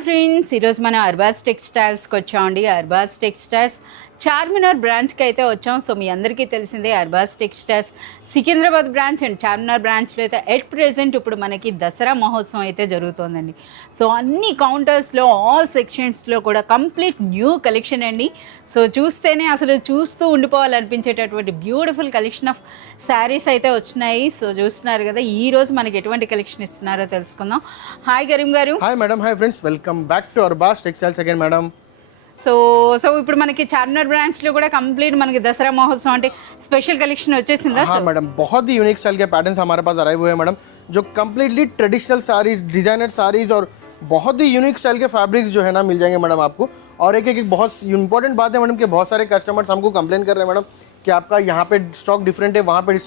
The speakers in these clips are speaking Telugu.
హాయ్ ఫ్రెండ్స్, ఈరోజు మనం అర్బాస్ టెక్స్టైల్స్కి వచ్చామండి. అర్బాస్ టెక్స్టైల్స్ చార్మినార్ బ్రాంచ్కి అయితే వచ్చాం. సో మీ అందరికీ తెలిసిందే Arbaz textiles Secunderabad branch and Charminar బ్రాంచ్లో అయితే ఎట్ ప్రెజెంట్ ఇప్పుడు మనకి దసరా మహోత్సవం అయితే జరుగుతోందండి. సో అన్ని కౌంటర్స్లో ఆల్ సెక్షన్స్లో కూడా కంప్లీట్ న్యూ కలెక్షన్ అండి. సో చూస్తేనే అసలు చూస్తూ ఉండిపోవాలనిపించేటటువంటి బ్యూటిఫుల్ కలెక్షన్ ఆఫ్ శారీస్ అయితే వచ్చినాయి. సో చూస్తున్నారు కదా, ఈ రోజు మనకి ఎటువంటి కలెక్షన్ ఇస్తున్నారో తెలుసుకుందాం. హాయ్ కరీం గారు. Hi madam. Hi friends, welcome back to Arbaaz textiles again madam. So ఇప్పుడు మనకి చార్మినార్ బ్రాంచ్ లో కూడా कंप्लीट మనకి దసరా మహోత్సవం అంటే స్పెషల్ కలెక్షన్ వచ్చేసిందా? हाँ मैडम, बहुत ही यूनिक स्टाइल के पैटर्न्स हमारे पास अराइव हुए हैं मैडम, जो completely traditional saris, designer saris और बहुत ही यूनिक स्टाइल के फैब्रिक्स जो है ना मिल जाएंगे मैडम आपको. और एक बहुत इंपॉर्टेंट बात है मैडम कि बहुत सारे कस्टमर्स हमको कंप्लेन कर रहे हैं मैडम कि आपका यहाँ पे स्टॉक डिफरेंट है, वहाँ पे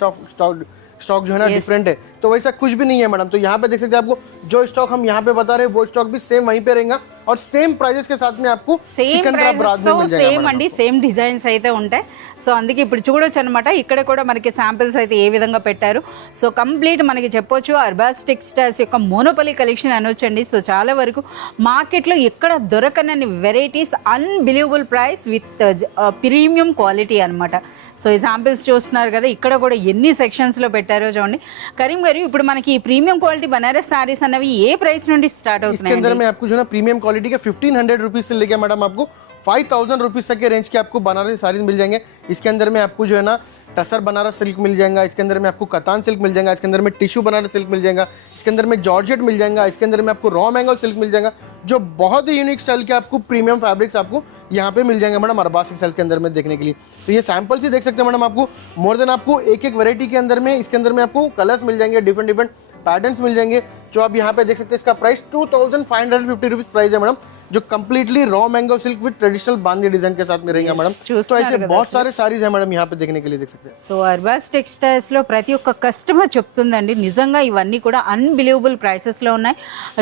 स्टॉक जो है ना डिफरेंट है. तो वैसा कुछ भी नहीं है मैडम. तो यहाँ पे देख सकते हैं, आपको जो स्टॉक हम यहाँ पे बता रहे हैं वो स्टॉक भी सेम वहीं पे रहेगा और सेम प्राइजेस के साथ में आपको सिकंदराबाद में मिल जाएगा. సేమ్ అండి, సేమ్ డిజైన్స్ అయితే ఉంటాయి. సో అందుకే ఇప్పుడు చూడొచ్చు అనమాట, ఇక్కడ కూడా మనకి శాంపిల్స్ అయితే ఏ విధంగా పెట్టారు. సో కంప్లీట్ మనకి చెప్పొచ్చు అర్బాస్ టెక్స్టైల్స్ యొక్క మోనోపలి కలెక్షన్ అనొచ్చండి. సో చాలా వరకు మార్కెట్లో ఎక్కడ దొరకనని varieties, unbelievable price with premium quality అనమాట. సో ఈ శాంపిల్స్ చూస్తున్నారు కదా, ఇక్కడ కూడా ఎన్ని సెక్షన్స్లో పెట్టారో చూడండి. కరీం గారు, ఇప్పుడు మనకి ఈ ప్రీమియం క్వాలిటీ బనారస్ సారీస్ అనేవి ఏ ప్రైస్ నుండి స్టార్ట్ అవుతున్నాయి? इसके अंदर में आपको जो है ना प्रीमियम क्वालिटी के 1500 रुपीज से लेके मैडम आपको 5000 रुपीज तक के रेंज के आपको बनारसी साड़ीज मिल जाएंगे. इसके अंदर में आपको जो है ना टसर बनारस सिल्क मिल जाएगा, इसके अंदर में आपको कतान सिल्क मिल जाएगा, इसके अंदर में टिश्यू बनारस सिल्क मिल जाएगा, इसके अंदर में जॉर्जेट मिल जाएगा, इसके अंदर में आपको रॉ मैंगो सिल्क मिल जाएगा, जो बहुत ही यूनिक स्टाइल के आपको प्रीमियम फैब्रिक्स आपको यहाँ पे मिल जाएंगे मैडम अरबास टेक्सटाइल्स के अंदर में देखने के लिए. तो ये सैंपल्स ही देख सकते हैं मैडम, आपको मोर देन आपको एक वैरायटी के अंदर में, इसके अंदर में आपको कलर्स मिल जाएंगे, डिफरेंट पैटर्न्स मिल जाएंगे, जो आप यहाँ पे देख सकते हैं. इसका प्राइस 2550 रुपीज प्राइस है मैडम, जो completely raw mango silk with traditional बांदी डिजाइन के साथ में रहेगा मैडम. तो ऐसे बहुत सारे साड़ीज है मैडम यहाँ पे देखने के लिए देख सकते हैं. సో అర్బాస్ టెక్స్టైల్స్ లో ప్రతి ఒక్క కస్టమర్ చెప్తుందండి, నిజంగా ఇవన్నీ కూడా అన్బిలీవబుల్ ప్రైసెస్ లో ఉన్నాయి.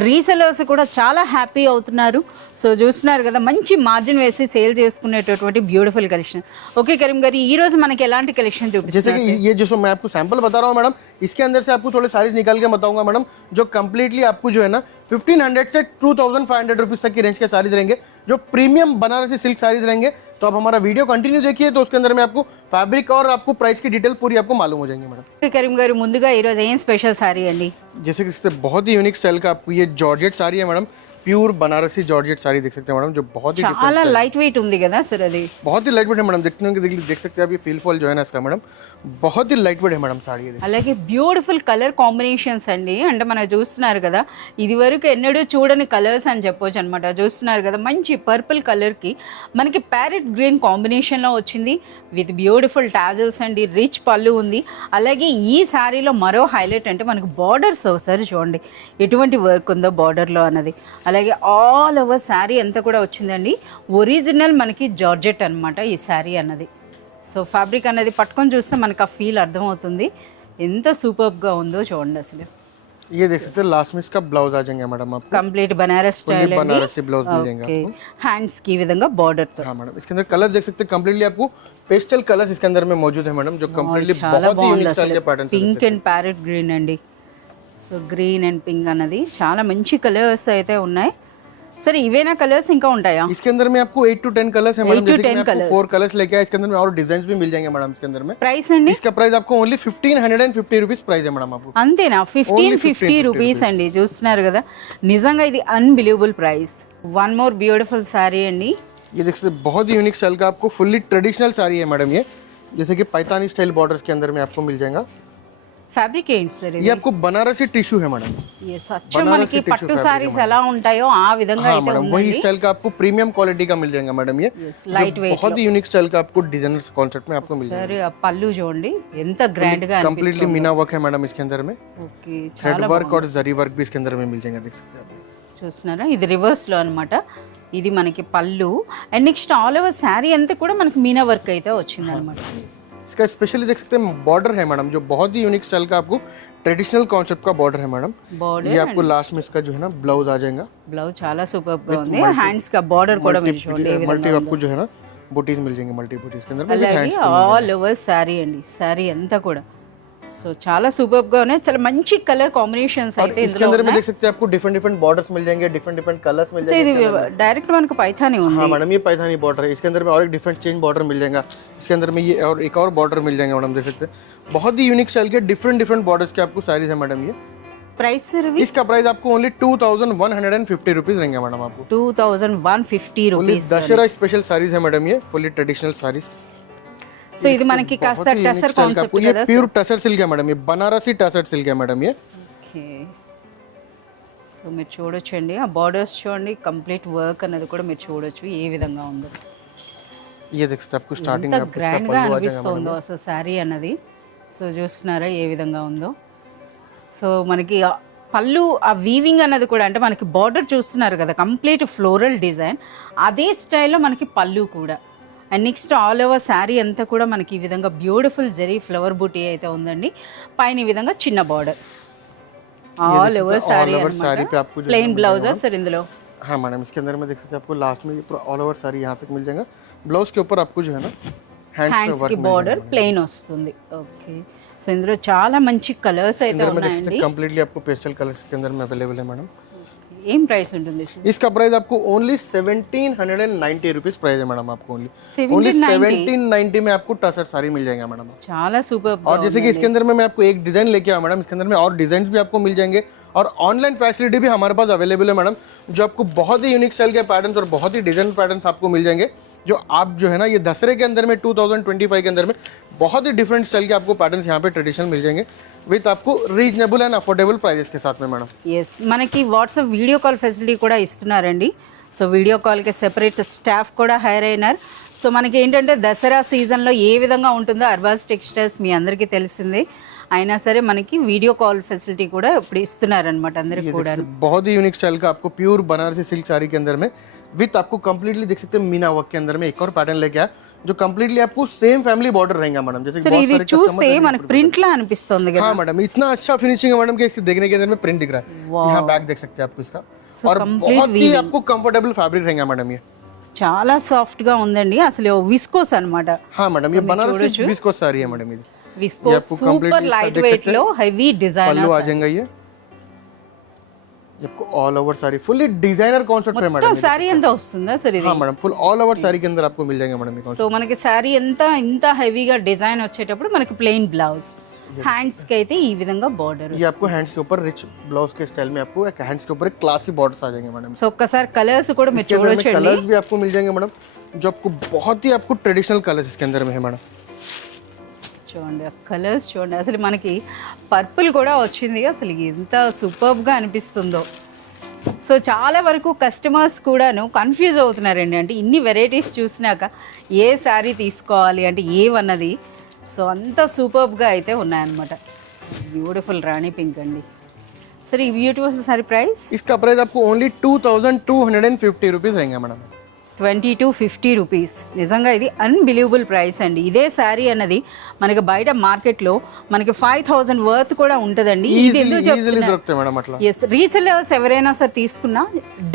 రీసెలర్స్ కూడా చాలా హ్యాపీ అవుతున్నారు. సో చూస్తున్నారు కదా, మంచి మార్జిన్ వేసి సేల్ చేసుకునేటటువంటి బ్యూటిఫుల్ కలెక్షన్. ఓకే కరీం గారు, ఈ రోజు మనకి ఎలాంటి కలెక్షన్ చూపిస్తారు? जैसे कि ये जो मैं आपको सैंपल बता रहा हूँ मैडम, इसके अंदर से आपको थोड़े साड़ीज निकाल के बताऊंगा मैडम, जो कम्प्लीटली आपको जो है ना 1500 से 2500 रुपीज तक की रेंज के साड़ीज रहेंगे, जो प्रीमियम बनारसी सिल्क साड़ीज रहेंगे. तो आप हमारा वीडियो कंटिन्यू देखिए, तो उसके अंदर में आपको फैब्रिक और आपको प्राइस की डिटेल पूरी आपको मालूम हो जाएंगी मैडम. కరీం గారు, ముందుగా ఈ రోజు ఏం స్పెషల్ సారీ అండి? जैसे कि इससे बहुत ही यूनिक स्टाइल का आपको ये जॉर्जेट साड़ी है madam, pure Banarasi georgette sari देख सकते हैं मैडम, जो बहुत ही చాలా లైట్ వెయిట్ ఉంది కదా సార్, అది बहुत ही लाइट वेट है मैडम. देख सकते हैं आप, ये फील फॉल जो है ना इसका मैडम बहुत ही लाइट वेट है मैडम साड़ी. అలాగే బ్యూటిఫుల్ కలర్ కాంబినేషన్స్ అండి. అంటే మనం చూస్తున్నారు కదా, ఇది వరకు ఎన్నడూ చూడని కలర్స్ అని చెప్పొచ్చు అనమాట. చూస్తున్నారు కదా, మంచి పర్పుల్ కలర్కి మనకి ప్యారెట్ గ్రీన్ కాంబినేషన్లో వచ్చింది విత్ బ్యూటిఫుల్ టాజల్స్ అండి. రిచ్ పళ్ళు ఉంది. అలాగే ఈ శారీలో మరో హైలైట్ అంటే మనకు బార్డర్స్ ఒకసారి చూడండి ఎటువంటి వర్క్ ఉందో బార్డర్లో అన్నది. అలాగే ఆల్ ఓవర్ శారీ అంతా కూడా వచ్చిందండి. ఒరిజినల్ మనకి జార్జెట్ అనమాట ఈ శారీ అన్నది. సో ఫ్యాబ్రిక్ అనేది పట్టుకొని చూస్తే మనకు ఆ ఫీల్ అర్థమవుతుంది ఎంత సూపర్గా ఉందో చూడండి అసలు. ये देख सकते हैं, लास्ट में इसका ब्लाउज आ जाएंगे मैडम, आपको complete Banaras style Banarasi blouse मिल जाएगा आपको. हैंड्स की विधंगा बॉर्डर तो हाँ मैडम, इसके अंदर कलर देख सकते हैं, कंप्लीटली आपको पेस्टल कलर्स इसके अंदर में मौजूद है मैडम, जो कंप्लीटली बहुत ही यूनिक स्टाइल के pattern. Pink and parrot green అండి. సో గ్రీన్ అండ్ పింక్ అన్నది చాలా మంచి కలర్స్ అయితే ఉన్నాయి. सर इवेना कलर्स इनका ఉంటాయా? इसके अंदर में आपको 8 to 10 कलर्स है मैडम, जैसे कि मैं आपको 4 कलर्स लेके आया. इसके अंदर में और डिजाइन्स भी मिल जाएंगे मैडम. इसके अंदर में प्राइस अंडी, इसका प्राइस आपको ओनली 1550 रुपीस प्राइस है मैडम. आपको అంతేనా? 1550 రూపీస్ అండి. చూస్తున్నారు కదా, నిజంగా ఇది unbelievable price. One more beautiful sorry అండి. ये देख सकते हैं, बहुत ही यूनिक स्टाइल का आपको फुल्ली ट्रेडिशनल साड़ी है मैडम. ये जैसे कि पैतानी स्टाइल बॉर्डर्स के अंदर में आपको मिल जाएगा. ఫ్యాబ్రిక్ ఏంటి సార్ ఇది? ये आपको बनारसी टिश्यू है मैडम. ये सच మనకి పట్టు సారీస్ ఎలా ఉంటాయో ఆ విధంగా అయితే ఉంది. वही स्टाइल का आपको प्रीमियम क्वालिटी का मिल जाएगा मैडम. ये लाइट वेट बहुत ही यूनिक स्टाइल का आपको डिजाइनर्स कॉन्सेप्ट में आपको मिल जाएगा. सर ఆ పల్లు చూడండి ఎంత గ్రాండ్ గా कंप्लीटली मीना वर्क है मैडम इसके अंदर में. ఓకే, थ्रेड वर्क और जरी वर्क भी इसके अंदर में मिल जाएगा, देख सकते हैं आप. చూస్తున్నారా, ఇది రివర్స్ లో అన్నమాట. ఇది మనకి పల్లు and next all over sari అంతా కూడా మనకి మీనా వర్క్ అయితే వచ్చింది అన్నమాట. इसका स्पेशली देख सकते हैं बॉर्डर है मैडम, जो बहुत ही यूनिक स्टाइल का आपको ट्रेडिशनल कॉन्सेप्ट का बॉर्डर है मैडम. ये आपको लास्ट में इसका जो है ना ब्लाउज आ जाएगा. ब्लाउज చాలా సూపర్ గా ఉంది. హ్యాండ్స్ का बॉर्डर కూడా మీరు చూడండి, मल्टी आपको जो है ना बूटीज मिल जाएंगे, मल्टी बूटीज के अंदर में అలాగే ఆల్ ఓవర్ శారీ అండి. శారీ అంతా కూడా సో చాలా సూపర్ గా ఉన్నాయి, చాలా మంచి కలర్ కాంబినేషన్స్ और అయితే इसके ఇందులో अंदर में ఉన్నాయి. देख सकते हैं आपको डिफरेंट डिफरेंट बॉर्डर्स मिल जाएंगे, डिफरेंट डिफरेंट कलर्स मिल సో ఇది जाएंगे। డైరెక్ట్ మనకు పైథాని ఉంది. हाँ मैडम, ये पैथानी बॉर्डर है, इसके अंदर में और एक डिफरेंट चेंज बॉर्डर मिल जाएगा, इसके अंदर में ये और एक और बॉर्डर मिल जाएंगे मैडम, देख सकते हैं बहुत ही यूनिक स्टाइल के डिफरेंट डिफरेंट बॉर्डर्स के आपको साड़ीज है मैडम। ये ప్రైస్ ఇవి इसका प्राइस आपको ओनली 2150 रुपीज रहेंगे मैडम आपको। 2150 fully rupees. Dussehra special saris है मैडम, ये फुली ट्रेडिशनल साड़ीज। సో ఇది మనకి కాస్త టసర్ కాన్సెప్ట్ ये కదా. प्योर टसर सिल्क है मैडम, ये बनारसी टसर सिल्क है मैडम ये। ఓకే, సో మీరు చూడొచ్చండి ఆ బార్డర్స్ చూడండి, కంప్లీట్ వర్క్ అనేది కూడా మీరు చూడొచ్చు ఏ విధంగా ఉందో. ये देख सकते हैं आपको स्टार्टिंग ఎంత में आपको इसका గ్రాండ్ గా पल्लू आ जाएगा అనిపిస్తుందో అసలు శారీ అన్నది. సో చూస్తున్నారా ఏ విధంగా ఉందో. సో మనకి ఆ పళ్ళు ఆ వీవింగ్ అన్నది కూడా, అంటే మనకి బార్డర్ చూస్తున్నారు కదా కంప్లీట్ ఫ్లోరల్ డిజైన్, అదే స్టైల్లో మనకి పళ్ళు కూడా. And next all over sari అంతా కూడా మనకి ఈ విధంగా బ్యూటిఫుల్ జెరీ ఫ్లవర్ బూటీ అయితే ఉందండి. పైన ఈ విధంగా చిన్న బార్డర్ ఆల్ ఓవర్ శారీ पे आपको जो ప్లెయిన్ బ్లౌజా సార్ ఇందులో. हाँ मैडम, इसके अंदर में देख सकते हैं आपको लास्ट में ये पूरा ऑल ओवर साड़ी यहाँ तक मिल जाएगा। ब्लाउज के ऊपर आपको जो है ना हैंड्स पे హ్యాండ్స్ वर्क కి బార్డర్ ప్లెయిన్ వస్తుంది. ఓకే, సో ఇందులో చాలా మంచి కలర్స్ అయితే अंदर में देख सकते ఉన్నాయండి. हैं कंप्लीटली आपको पेस्टल कलर्स इसके अंदर में अवेलेबल है मैडम। ఏం ప్రైస్ ఉంటుంది సార్? इसका प्राइस आपको ओनली 1790 रुपीज प्राइस है मैडम आपको। ओनली 1790 में आपको टसर साड़ी मिल जाएगा मैडम। చాలా సూపర్. और जैसे कि इसके अंदर में मैं आपको एक डिजाइन लेके आया मैडम, इसके अंदर में और डिजाइन भी आपको मिल जाएंगे और ऑनलाइन फैसिलिटी भी हमारे पास अवेलेबल है मैडम, जो आपको बहुत ही यूनिक स्टाइल के पैटर्न्स और बहुत ही डिजाइन पैटर्न्स आपको मिल जाएंगे, जो आप जो है ना ये दशहरे के अंदर में 2025 के अंदर में बहुत ही डिफरेंट स्टाइल के आपको पैटर्न्स यहाँ पे ट्रेडिशनल मिल जाएंगे विथ आपको रीजनेबल एंड अफोर्डेबल प्राइजेस के साथ में मैडम। ఎస్, మనకి వాట్సాప్ వీడియో కాల్ ఫెసిలిటీ కూడా ఇస్తున్నారండి. సో వీడియో కాల్కి సెపరేట్ స్టాఫ్ కూడా హైర్ అయినారు. సో మనకి ఏంటంటే దసరా సీజన్లో ఏ విధంగా ఉంటుందో అర్బాజ్ టెక్స్టైల్స్ మీ అందరికీ తెలిసిందే, అయినా సరే మనకి వీడియో కాల్ ఫెసిలిటీ కూడా ఇప్పుడు ఇస్తున్నారనమాట అందరికి కూడా. बहुत ही यूनिक स्टाइल का आपको प्योर बनारसी सिल्क साड़ी के अंदर में विथ आपको कंप्लीटली देख सकते हैं मीना वर्क के अंदर में एक और पैटर्न लेके आया, जो कंप्लीटली आपको सेम फैमिली बॉर्डर रहेगा मैडम। जैसे సరే ఇది చూస్తే మనకి ప్రింట్ లా అనిపిస్తుంది కదా. हाँ मैडम, इतना अच्छा फिनिशिंग है मैडम कि इससे देखने के अंदर में प्रिंट दिख रहा है। यहाँ बैक देख सकते हैं आपको इसका, और बहुत ही आपको कंफर्टेबल फैब्रिक रहेगा मैडम ये। చాలా సాఫ్ట్ గా ఉందండి, అసలు విస్కోస్ అన్నమాట. हाँ मैडम, ये बनारसी विस्कोस साड़ी है मैडम। ये విస్కోస్ సూపర్ లైట్ వెయిట్ లో హెవీ డిజైన్. पल्लू आ जाएगा ये आपको all over sari fully designer concept है मैडम। సారీ ఎంత వస్తుందా సార్ ఇది? हाँ madam, full all over sari के अंदर आपको मिल जाएंगे मैडम ये సో మనకి శారీ ఎంత ఇంత హెవీగా డిజైన్ వచ్చేటప్పుడు మనకి ప్లెయిన్ బ్లౌజ్, హ్యాండ్స్ కి అయితే ఈ విధంగా బార్డర్. ये आपको हैंड्स के ऊपर रिच ब्लाउज के स्टाइल में आपको हैंड्स के ऊपर एक क्लासी बॉर्डर्स आ जाएंगे मैडम। సో ఒక్కసారి కలర్స్ కూడా మీరు చూడొచ్చండి. कलर्स भी आपको मिल जाएंगे मैडम, जो आपको बहुत ही आपको ट्रेडिशनल कलर्स इसके अंदर में है मैडम। చూడండి ఆ కలర్స్ చూడండి, అసలు మనకి పర్పుల్ కూడా వచ్చింది, అసలు ఎంత సూపర్గా అనిపిస్తుందో. సో చాలా వరకు కస్టమర్స్ కూడాను కన్ఫ్యూజ్ అవుతున్నారండి, అంటే ఇన్ని వెరైటీస్ చూసినాక ఏ శారీ తీసుకోవాలి అంటే ఏవన్నది. సో అంత సూపర్గా అయితే ఉన్నాయన్నమాట. బ్యూటిఫుల్ రాణి పింక్ అండి. సరే ఈ బ్యూటిఫుల్ సారీ ప్రైస్? इसका प्राइस आपको ओनली 2250 रुपीज रहेंगे मैडम। 2250 రూపీస్. నిజంగా ఇది అన్బిలీవబుల్ ప్రైస్ అండి. ఇదే శారీ అన్నది మనకి బయట మార్కెట్లో మనకి 5000 వర్త్ కూడా ఉంటుందండి. ఇది ఎందుకు చెప్తున్నా, ఎస్ రీసెలర్స్ ఎవరైనా సరే తీసుకున్నా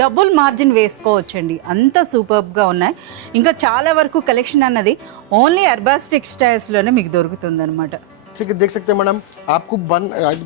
డబుల్ మార్జిన్ వేసుకోవచ్చండి, అంత సూపర్గా ఉన్నాయి. ఇంకా చాలా వరకు కలెక్షన్ అన్నది ఓన్లీ అర్బాజ్ టెక్స్టైల్స్లోనే మీకు దొరుకుతుంది అనమాట. जैसे कि देख सकते हैं मैडम, आपको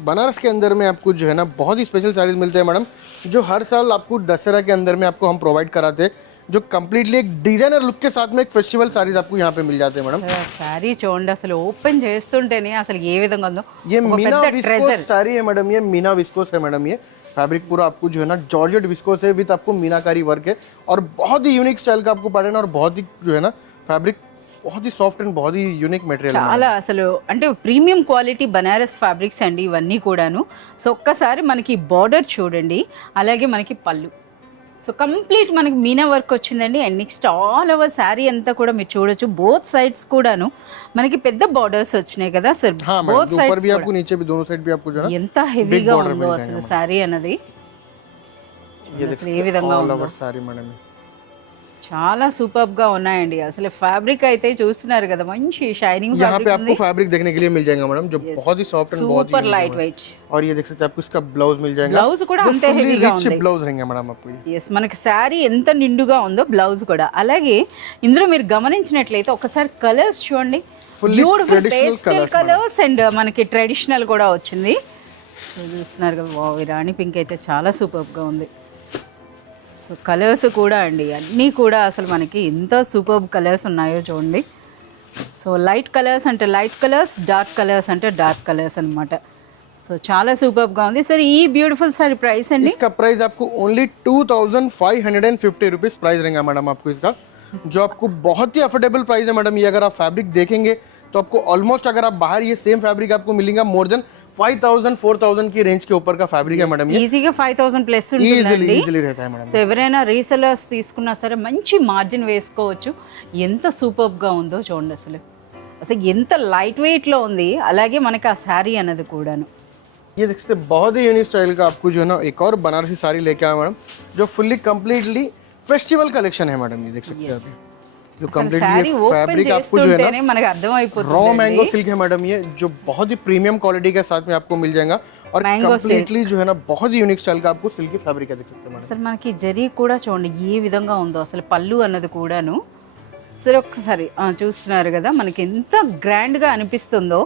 बनारस के अंदर में आपको जो है ना बहुत ही स्पेशल साड़ीज मिलते हैं मैडम, जो हर साल आपको दशहरा के अंदर में आपको हम प्रोवाइड कराते हैं, जो कम्प्लीटली एक डिजाइनर लुक के साथ में एक फेस्टिवल साड़ीज आपको यहाँ पे मिल जाते हैं मैडम। साड़ी చూడండి, అసలు ఓపెన్ చేస్తుంటేనే అసలు ఏ విధంగా ఉందో. ये मीना विस्कोस साड़ी है मैडम, ये मीना विस्कोस है मैडम। ये फैब्रिक पूरा आपको जो है ना जॉर्जेट विस्कोस है विद आपको मीनाकारी वर्क है, और बहुत ही यूनिक स्टाइल का आपको पैटर्न, और बहुत ही जो है ना फैब्रिक बहुत ही సాఫ్ట్ అండ్ बहुत ही యూనిక్ మెటీరియల్. చాలా అసలు అంటే ప్రీమియం క్వాలిటీ బనారస్ ఫ్యాబ్రిక్స్ అండి ఇవన్నీ కూడాను. సో ఒక్కసారి మనకి బార్డర్ చూడండి, అలాగే మనకి పళ్ళు. సో కంప్లీట్ మనకి మీనా వర్క్ వచ్చిందండి. And next all over sari అంతా కూడా మీరు చూడొచ్చు, బోత్ సైడ్స్ కూడాను మనకి పెద్ద బార్డర్స్ వచ్చినాయి కదా సార్. బోత్ సైడ్స్ भी आपको नीचे भी दोनों साइड भी आपको जो है ఎంత హెవీగా ఉందో అసలు శారీ అన్నది. ఏ విధంగా ఆల్ ఓవర్ శారీ మేడం, చాలా సూపర్ గా ఉన్నాయండి. అసలు ఫ్యాబ్రిక్ అయితే చూస్తున్నారు కదా, మంచి షైనింగ్ यहाँ पे आपको फैब्रिक देखने के लिए मिल जाएगा मैडम, जो बहुत ही सॉफ्ट एंड बहुत సూపర్ లైట్ వెయిట్. और ये देख सकते हैं आपको इसका ब्लाउज मिल जाएगा, బ్లౌజ్ కూడా అంతే హెవీగా ఉంది. ब्लाउज रहेंगे मैडम आपको। yes, మనకి శారీ ఎంత నిండుగా ఉందో బ్లౌజ్ కూడా అలాగే. ఇందులో మీరు గమనించినట్లయితే ఒకసారి కలర్స్ చూడండి, fully beautiful traditional pastel colours, colours and మనకి ట్రెడిషనల్ కూడా వచ్చింది. సో చూస్తున్నారు కదా, వావ్, ఈ రాణి పింక్ అయితే చాలా సూపర్గా ఉంది. సో కలర్స్ కూడా అండి అన్నీ కూడా అసలు మనకి ఎంత సూపర్ కలర్స్ ఉన్నాయో చూడండి. సో లైట్ కలర్స్ అంటే లైట్ కలర్స్, డార్క్ కలర్స్ అంటే డార్క్ కలర్స్ అనమాట. సో చాలా సూపర్గా ఉంది. సరే ఈ బ్యూటిఫుల్ సారీ ప్రైస్ అండి? इसका प्राइस आपको ओनली 2550 रुपीज़ प्राइस रहेगा मैडम आपको इसका, जो आपको बहुत ही अफोर्डेबल प्राइस है मैडम. ये अगर आप फैब्रिक देखेंगे तो आपको ऑलमोस्ट, अगर आप बाहर ये सेम फैब्रिक आपको मिलेगा मोर देन 5000 4000 की रेंज के ऊपर का फैब्रिक है मैडम. ये ఈజీగా 5000 ప్లస్ इजीली ఉంటుందండి. इजीली रहता है मैडम. సో ఎవరైనా రీసెలర్స్ తీసుకున్నా సరే మంచి మార్జిన్ వేసుకోవచ్చు. ఎంత సూపర్గా ఉందో చూడండి, అసలు అసలు ఎంత లైట్ వెయిట్లో ఉంది, అలాగే మనకి ఆ శారీ అన్నది కూడాను. ये देख सकते हैं बहुत ही यूनिक स्टाइल का आपको जो है ना एक और बनारसी साड़ी लेके आया मैडम, जो फुल्ली कंप्लीटली फेस्टिवल कलेक्शन है मैडम. ये देख सकते हैं अभी जो శారీ कंप्लीटली ఓపెన్ फैब्रिक आपको जो है చేస్తుంటేనే ना మనకు रॉ అర్థమైపోతుంది. मैंगो सिल्क है मैडम, ये जो बहुत ही प्रीमियम क्वालिटी के साथ में आपको मिल जाएगा. और Mango कंप्लीटली जो है ना बहुत ही यूनिक स्टाइल का आपको सिल्की फैब्रिक है, देख सकते हैं मैडम. అసలు మనకి జరీ కూడా చూడండి ఏ విధంగా ఉందో, అసలు పళ్ళు అన్నది కూడాను. సరే ఒకసారి చూస్తున్నారు కదా మనకి ఎంత గ్రాండ్గా అనిపిస్తుందో.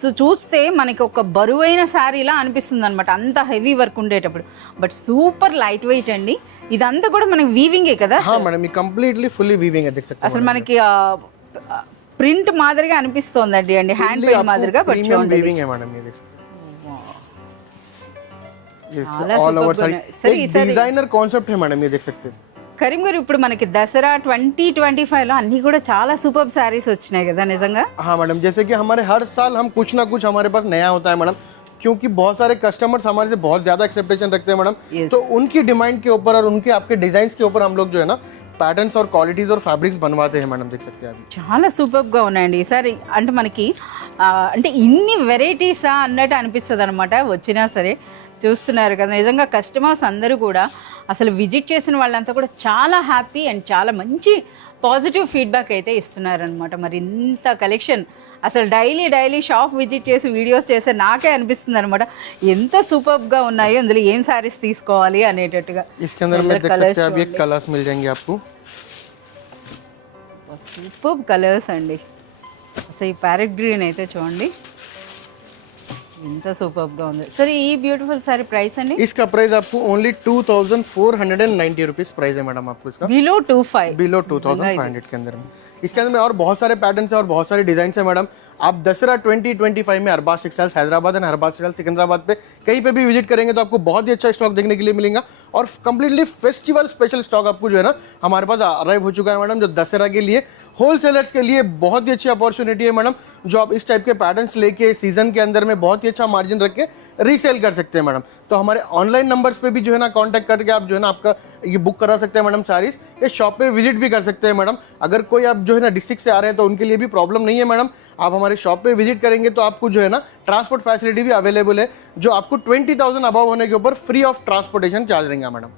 సో చూస్తే మనకి ఒక బరువైన శారీలా అనిపిస్తుంది అనమాట, అంత హెవీ వర్క్ ఉండేటప్పుడు. బట్ సూపర్ లైట్ వెయిట్ అండి. ఇదంతా కూడా మనకి వీవింగే కదా. हाँ मैडम, ये कंप्लीटली फुल्ली वीविंग है, देख सकते हैं. అసలు మనకి ప్రింట్ మాదిరిగా అనిపిస్తోందండి అండి, హ్యాండ్ పెయింట్ మాదిరిగా. బట్ प्रीमियम वीविंग है मैडम, ये देख सकते हैं. ऑल ओवर साड़ी एक डिजाइनर कॉन्सेप्ट है मैडम, ये देख सकते हैं. కరీం గారు ఇప్పుడు మనకి దసరా 2025లో అన్నీ కూడా చాలా సూపర్ శారీస్ వచ్చినాయి కదా నిజంగా. हाँ मैडम, जैसे कि हमारे हर साल हम कुछ ना कुछ हमारे पास नया होता है मैडम, क्योंकि बहुत सारे कस्टमर्स हमारे से बहुत ज़्यादा एक्सपेक्टेशन रखते हैं मैडम. Yes. तो उनकी डिमांड के ऊपर और उनके आपके डिजाइन के ऊपर हम लोग जो है ना पैटर्न्स और क्वालिटीज़ और फैब्रिक्स बनवाते हैं मैडम, देख सकते हैं अभी. చాలా సూపర్గా ఉన్నాయండి ఈసారి. అంటే మనకి అంటే ఇన్ని వెరైటీసా అన్నట్టు అనిపిస్తుంది అనమాట వచ్చినా సరే. చూస్తున్నారు కదా నిజంగా కస్టమర్స్ అందరూ కూడా అసలు విజిట్ చేసిన వాళ్ళంతా కూడా చాలా హ్యాపీ అండ్ చాలా మంచి పాజిటివ్ ఫీడ్బ్యాక్ అయితే ఇస్తున్నారనమాట. మరి ఇంత కలెక్షన్ అసలు డైలీ షాప్ విజిట్ చేసి వీడియోస్ చేస్తే నాకే అనిపిస్తుంది అనమాట ఎంత సూపర్గా ఉన్నాయో, అందులో ఏం శారీస్ తీసుకోవాలి అనేటట్టుగా. इसके अंदर में देख सकते हैं आप ये कलर्स मिल जाएंगे आपको. సూపర్ కలర్స్ అండి. అసలు ఈ ప్యారెట్ గ్రీన్ అయితే చూడండి ఎంత సూపర్గా ఉంది. సరే ఈ బ్యూటిఫుల్ సారీ ప్రైస్ అండి? इसका प्राइस आपको ओनली 2490 रुपीज़ प्राइस है मैडम आपको इसका, बिलो 25 बिलो 2500 के अंदर में. इसके अंदर में और बहुत सारे पैटर्न्स है और बहुत सारे डिजाइन है मैडम. आप दसरा 2025 में Arbaz textiles Hyderabad and Arbaz textiles Secunderabad पे कहीं पे भी विजिट करेंगे तो आपको बहुत ही अच्छा स्टॉक देखने के लिए मिलेगा. और कंप्लीटली फेस्टिवल स्पेशल स्टॉक आपको जो है ना हमारे पास अराइव हो चुका है मैडम, जो दसरा के लिए होलसेलर्स के लिए बहुत ही अच्छी अपॉर्चुनिटी है मैडम, जो आप इस टाइप के पैटर्न्स लेके सीजन के अंदर में बहुत ही अच्छा मार्जिन रख के रीसेल कर सकते हैं मैडम. तो हमारे ऑनलाइन नंबर्स पे भी जो है ना कांटेक्ट करके आप जो है ना आपका ये बुक करा सकते हैं मैडम सारीज. ये शॉप पे विजिट भी कर सकते हैं मैडम. अगर कोई आप जो है ना डिस्ट्रिक्ट से आ रहे हैं तो उनके लिए भी प्रॉब्लम नहीं है मैडम. आप हमारे शॉप पे विजिट करेंगे तो आपको जो है ना ट्रांसपोर्ट फैसिलिटी भी अवेलेबल है, जो आपको 20,000 अबव होने के ऊपर फ्री ऑफ ट्रांसपोर्टेशन चार्ज रहेगा मैडम.